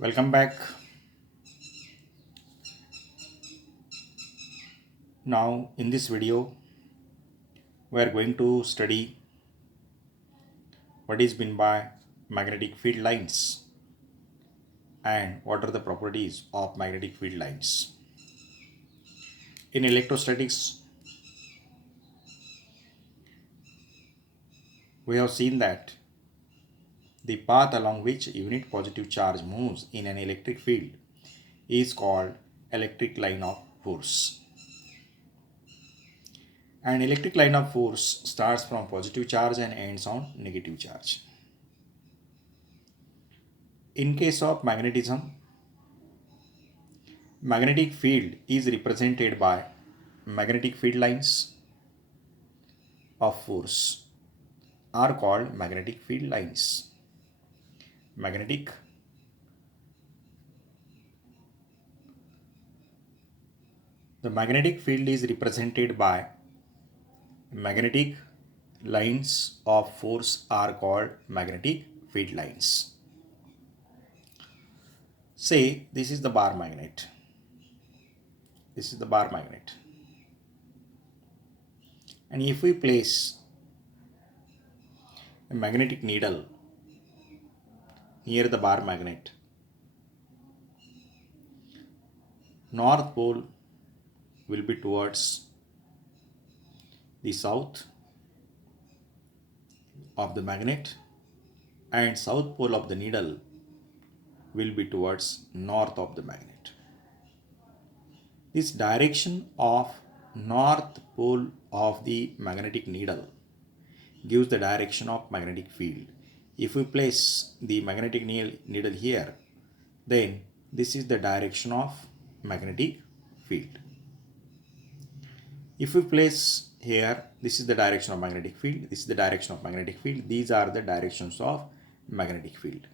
Welcome back. Now, in this video, we are going to study what is meant by magnetic field lines and what are the properties of magnetic field lines. In electrostatics, we have seen that the path along which unit positive charge moves in an electric field is called electric line of force. An electric line of force starts from positive charge and ends on negative charge. In case of magnetism, magnetic field is represented by magnetic field lines of force are called magnetic field lines. Magnetic The magnetic field is represented by magnetic lines of force are called magnetic field lines. Say this is the bar magnet. This is the bar magnet. And if we place a magnetic needle near the bar magnet, north pole will be towards the south of the magnet and south pole of the needle will be towards north of the magnet. This direction of north pole of the magnetic needle gives the direction of magnetic field. If we place the magnetic needle here, then this is the direction of magnetic field. If we place here, this is the direction of magnetic field, this is the direction of magnetic field, these are the directions of magnetic field.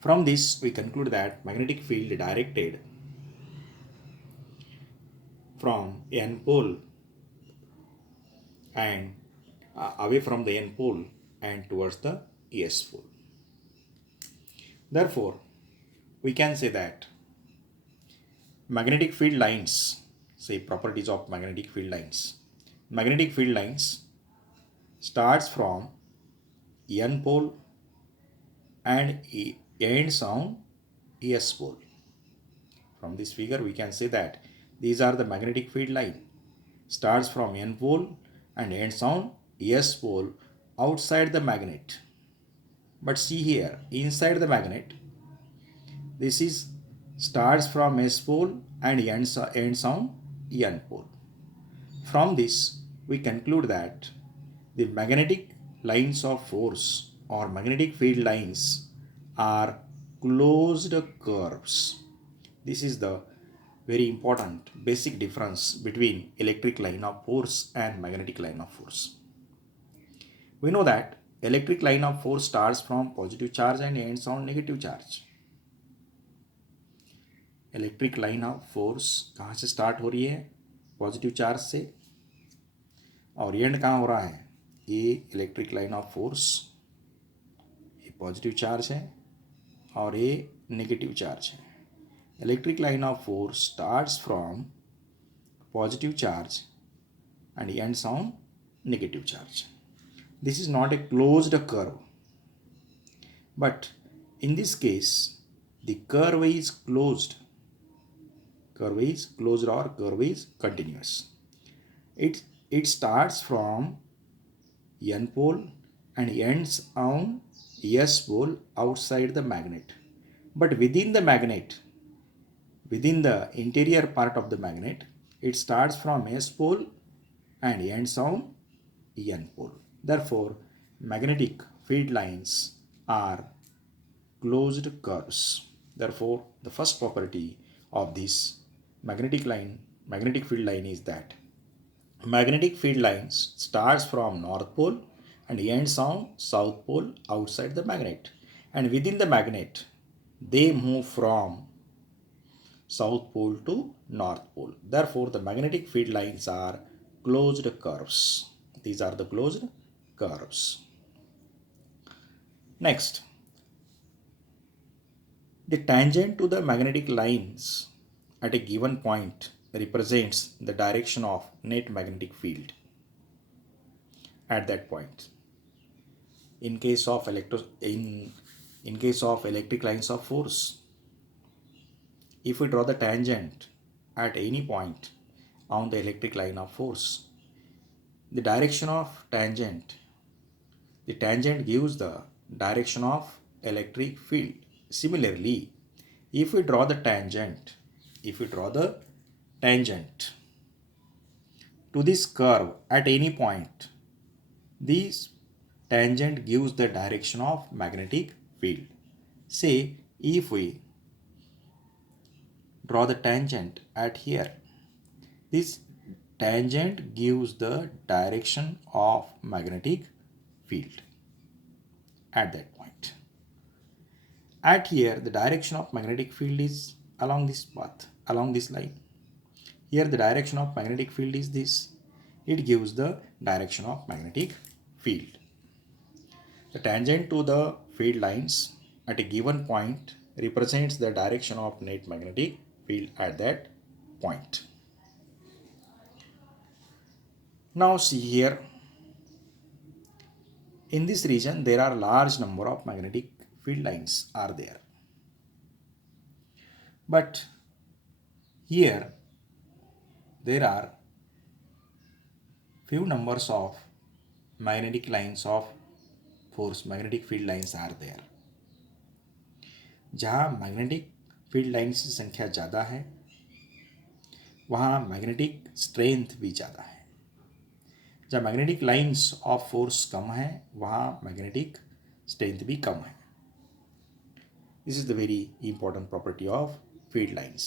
From this, we conclude that magnetic field directed from N pole and away from the N pole and towards the S pole. Therefore, we can say that magnetic field lines, say properties of magnetic field lines. Magnetic field lines starts from N pole and ends on S pole. From this figure, we can say that these are the magnetic field line. Starts from N pole and ends on S pole outside the magnet. But see here, inside the magnet, this is starts from S pole and ends on N pole. From this, we conclude that the magnetic lines of force or magnetic field lines are closed curves. This is the very important basic difference between electric line of force and magnetic line of force. We know that electric line of force starts from positive charge and ends on negative charge. Electric line of force कहाँ से start हो रही है? Positive charge से, और and कहाँ हो रहा है? ये इलेक्ट्रिक लाइन ऑफ फोर्स, ये पॉजिटिव चार्ज है और ये नेगेटिव चार्ज है. Electric line of force starts from positive charge and ends on negative charge. This is not a closed curve, but in this case the curve is closed. Curve is closed or curve is continuous. It starts from N pole and ends on S pole outside the magnet. But within the magnet, within the interior part of the magnet, it starts from S pole and ends on N pole. Therefore, magnetic field lines are closed curves. Therefore, the first property of this magnetic field line is that magnetic field lines starts from north pole and ends on south pole outside the magnet, and within the magnet they move from south pole to north pole. Therefore, the magnetic field lines are closed curves. These are the closed curves. Next, The tangent to the magnetic lines at a given point represents the direction of net magnetic field at that point. In case of in case of electric lines of force, if we draw the tangent at any point on the electric line of force, the direction of tangent, the tangent gives the direction of electric field. Similarly, if we draw the tangent, to this curve at any point, this tangent gives the direction of magnetic field. Say if we draw the tangent at here, this tangent gives the direction of magnetic field at that point. At here, the direction of magnetic field is along this path, along this line. Here the direction of magnetic field is this. It gives the direction of magnetic field. The tangent to the field lines at a given point represents the direction of net magnetic field at that point. Now see here, in this region there are large number of magnetic field lines are there. But here there are few numbers of magnetic lines of force, magnetic field lines are there. जहाँ magnetic field lines की संख्या ज़्यादा है वहाँ magnetic strength भी ज़्यादा है. जहाँ मैग्नेटिक लाइन्स ऑफ फोर्स कम है वहाँ मैग्नेटिक स्ट्रेंथ भी कम है. This is the very important property of field lines.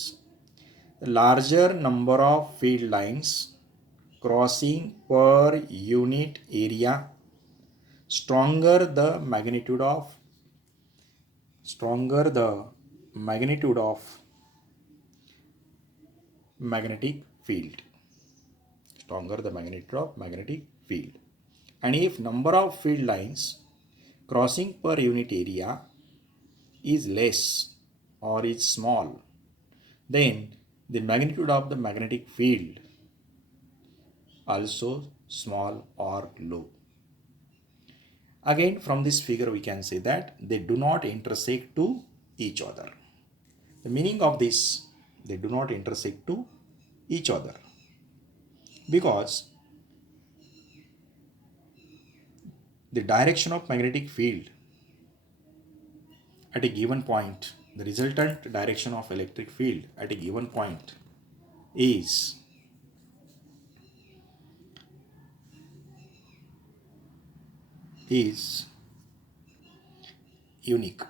The larger number of field lines crossing per unit area, stronger the magnitude of magnetic field. Stronger the magnitude of magnetic field. And if number of field lines crossing per unit area is less or is small, then the magnitude of the magnetic field also small or low. Again, from this figure we can say that they do not intersect to each other. The meaning of this, they do not intersect to each other because the direction of magnetic field at a given point, the resultant direction of electric field at a given point is unique.